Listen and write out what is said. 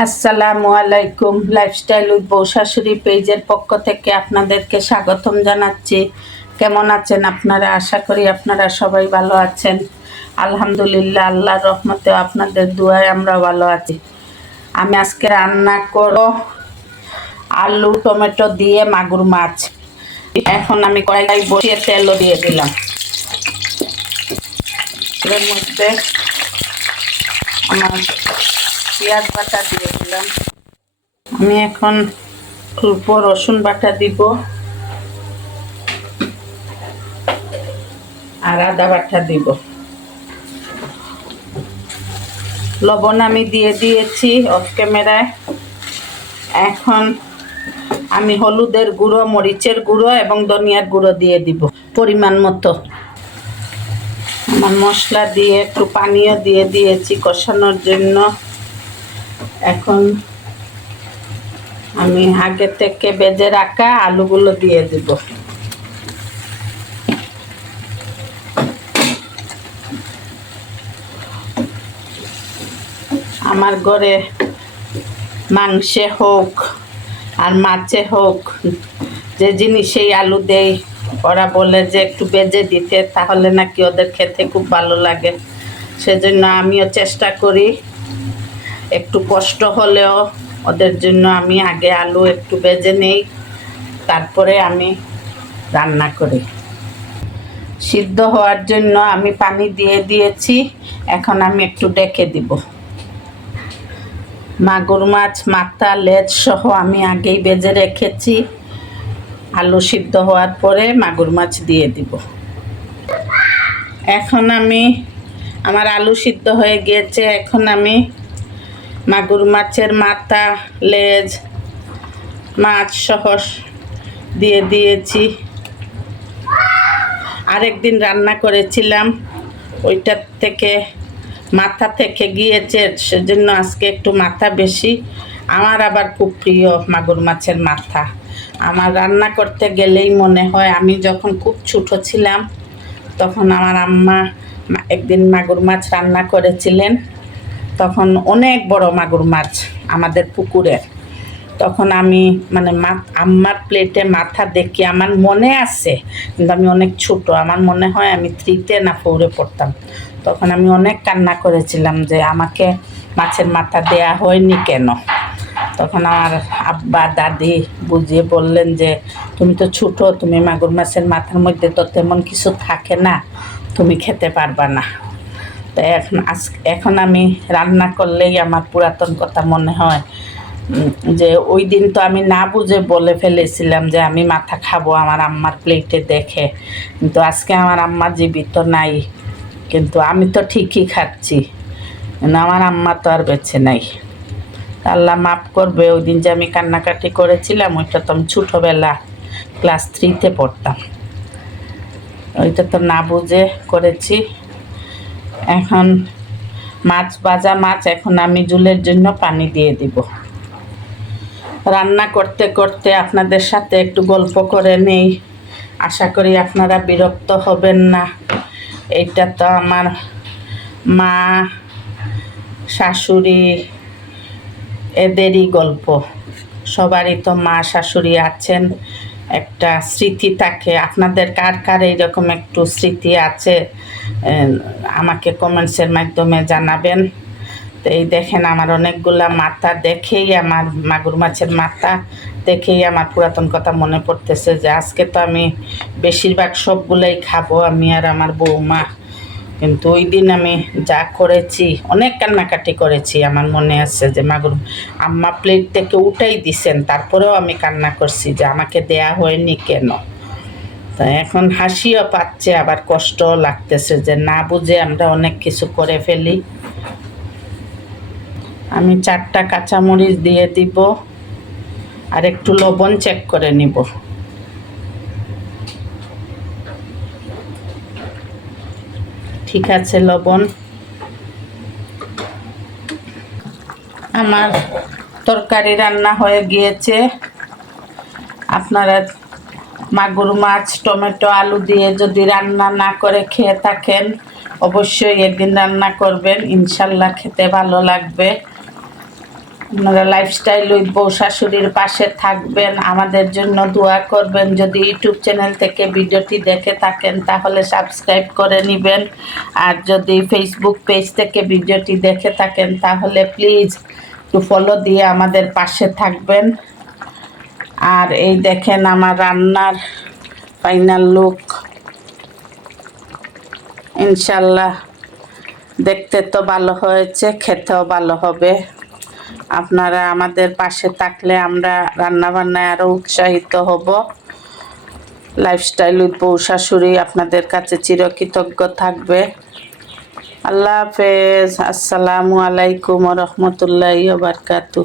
আসসালামু আলাইকুম। Lifestyle with বউ শাশুড়ি পেজের পক্ষ থেকে আপনাদেরকে স্বাগতম জানাচ্ছি। কেমন আছেন আপনারা? আশা করি আপনারা সবাই ভালো আছেন। আলহামদুলিল্লাহ, আল্লাহর রহমতে আপনাদের দুয়ায় আমরা ভালো আছি। আমি আজকে রান্না করো আলু, টমেটো দিয়ে মাগুর মাছ। এখন আমি কড়াই বসিয়ে তেলও দিয়ে দিলাম। এর মধ্যে আমার পেঁয়াজ বাটা দিয়ে দিলাম। আমি এখন অল্প রসুন বাটা দিব। আর আদা বাটা দিব। লবণ আমি দিয়ে দিয়েছি অফ ক্যামেরায় এখন আমি হলুদের গুঁড়ো, মরিচের গুঁড়ো এবং ধনিয়ার গুঁড়ো দিয়ে দিব পরিমাণ মতো। আমার মশলা দিয়ে একটু পানিও দিয়ে দিয়েছি কষানোর জন্য। এখন আমি আগে থেকে বেজে রাখা আলুগুলো দিয়ে দিব। আমার ঘরে মাংসে হোক আর মাছে হোক, যে জিনিসেই আলু দেই, ওরা বলে যে একটু বেজে দিতে, তাহলে নাকি ওদের খেতে খুব ভালো লাগে। সেজন্য আমিও চেষ্টা করি একটু কষ্ট হলেও ওদের জন্য আমি আগে আলু একটু বেজে নেই, তারপরে আমি রান্না করি। সিদ্ধ হওয়ার জন্য আমি পানি দিয়ে দিয়েছি, এখন আমি একটু ডেকে দিব। মাগুর মাছ, মাথা, লেজ সহ আমি আগেই বেজে রেখেছি। আলু সিদ্ধ হওয়ার পরে মাগুর মাছ দিয়ে দিব। এখন আমি, আমার আলু সিদ্ধ হয়ে গিয়েছে, এখন আমি মাগুর মাছের মাথা, লেজ, মাছ সহ দিয়ে দিয়েছি। আরেকদিন রান্না করেছিলাম। ওইটার থেকে মাথা থেকে গিয়েছে, সেজন্য আজকে একটু মাথা বেশি। আমার আবার খুব প্রিয় মাগুর মাছের মাথা। আমার রান্না করতে গেলেই মনে হয় আমি যখন খুব ছোটো ছিলাম, তখন আমার আম্মা একদিন মাগুর মাছ রান্না করেছিলেন। তখন অনেক বড় মাগুর মাছ আমাদের পুকুরের তখন আমি মানে মা আম্মার প্লেটে মাথা দেখি আমার মনে আছে, কিন্তু আমি অনেক ছোট, আমার মনে হয় আমি থ্রিতে না ফোরে পড়তাম। তখন আমি অনেক কান্না করেছিলাম যে আমাকে মাছের মাথা দেয়া হয়নি কেন? তখন আমার আব্বা, দাদি বুঝিয়ে বললেন যে, তুমি তো ছোটো, তুমি মাগুর মাছের মাথার মধ্যে তো তেমন কিছু থাকে না, তুমি খেতে পারবা না। তো এখন আজ, এখন আমি রান্না করলেই আমার পুরাতন কথা মনে হয় যে ওই দিন তো আমি না বুঝে বলে ফেলেছিলাম যে আমি মাথা খাব আমার আম্মার প্লেটে দেখে। কিন্তু আজকে আমার আম্মা জীবিত নাই, কিন্তু আমি তো ঠিকই খাচ্ছি। আমার আম্মা তো আর বেছে নাই। আল্লাহ মাফ করবে, ওই দিন যে আমি কান্নাকাটি করেছিলাম, ওইটা তো আমি ছোটোবেলা ক্লাস থ্রিতে পড়তাম। ওইটা তো না বুঝে করেছি। এখন মাছ, ভাজা মাছ এখন আমি জুলের জন্য পানি দিয়ে দিব। রান্না করতে করতে আপনাদের সাথে একটু গল্প করে নেই। আশা করি আপনারা বিরক্ত হবেন না। এইটা তো আমার মা, শাশুড়ি, এদেরই গল্প। সবারই তো মা, শাশুড়ি আছেন। একটা স্মৃতি থাকে। আপনাদের কার কার এইরকম একটু স্মৃতি আছে? আমাকে কমেন্টসের মাধ্যমে জানাবেন। তো এই দেখেন আমার অনেকগুলা মাথা, দেখেই আমার মাগুর মাছের মাথা, দেখেই আমার পুরাতন কথা মনে পড়তেছে যে আজকে তো আমি বেশিরভাগ সবগুলোই খাব, আমি আর আমার বৌমা কিন্তু ওই দিন আমি যা করেছি, অনেক কান্নাকাটি করেছি। আমার মনে আছে যে মাগুর আম্মা প্লেট থেকে উঠাই দিছেন, তারপরেও আমি কান্না করছি যে, আমাকে দেয়া হয়নি কেন? তা এখন হাসিও পাচ্ছে, আবার কষ্টও লাগতেছে যে, না বুঝে আমরা অনেক কিছু করে ফেলি। আমি চারটা কাঁচামরিচ দিয়ে দিব, আর একটু লবণ চেক করে নিব। ঠিক আছে, লবণ। আমার তরকারি রান্না হয়ে গিয়েছে। আপনারা মাগুর মাছ, টমেটো, আলু দিয়ে যদি রান্না না করে খেয়ে থাকেন, অবশ্যই একদিন রান্না করবেন। ইনশাল্লাহ খেতে ভালো লাগবে। আপনারা লাইফস্টাইল উইথ বউ শাশুড়ির পাশে থাকবেন, আমাদের জন্য দোয়া করবেন। যদি ইউটিউব চ্যানেল থেকে ভিডিওটি দেখে থাকেন, তাহলে সাবস্ক্রাইব করে নেবেন। আর যদি ফেসবুক পেজ থেকে ভিডিওটি দেখে থাকেন, তাহলে প্লিজ একটু ফলো দিয়ে আমাদের পাশে থাকবেন। আর এই দেখেন আমার রান্নার ফাইনাল লুক ইনশাল্লাহ দেখতে তো ভালো হয়েছে, খেতেও ভালো হবে। আপনারা আমাদের পাশে থাকলে আমরা রান্নাবান্নায় আরও উৎসাহিত হব। লাইফস্টাইল উদ্ বউ শাশুড়ি আপনাদের কাছে চিরকৃতজ্ঞ থাকবে। আল্লাহ হাফেজ। আসসালামু আলাইকুম রহমতুল্লাহ বারকাতু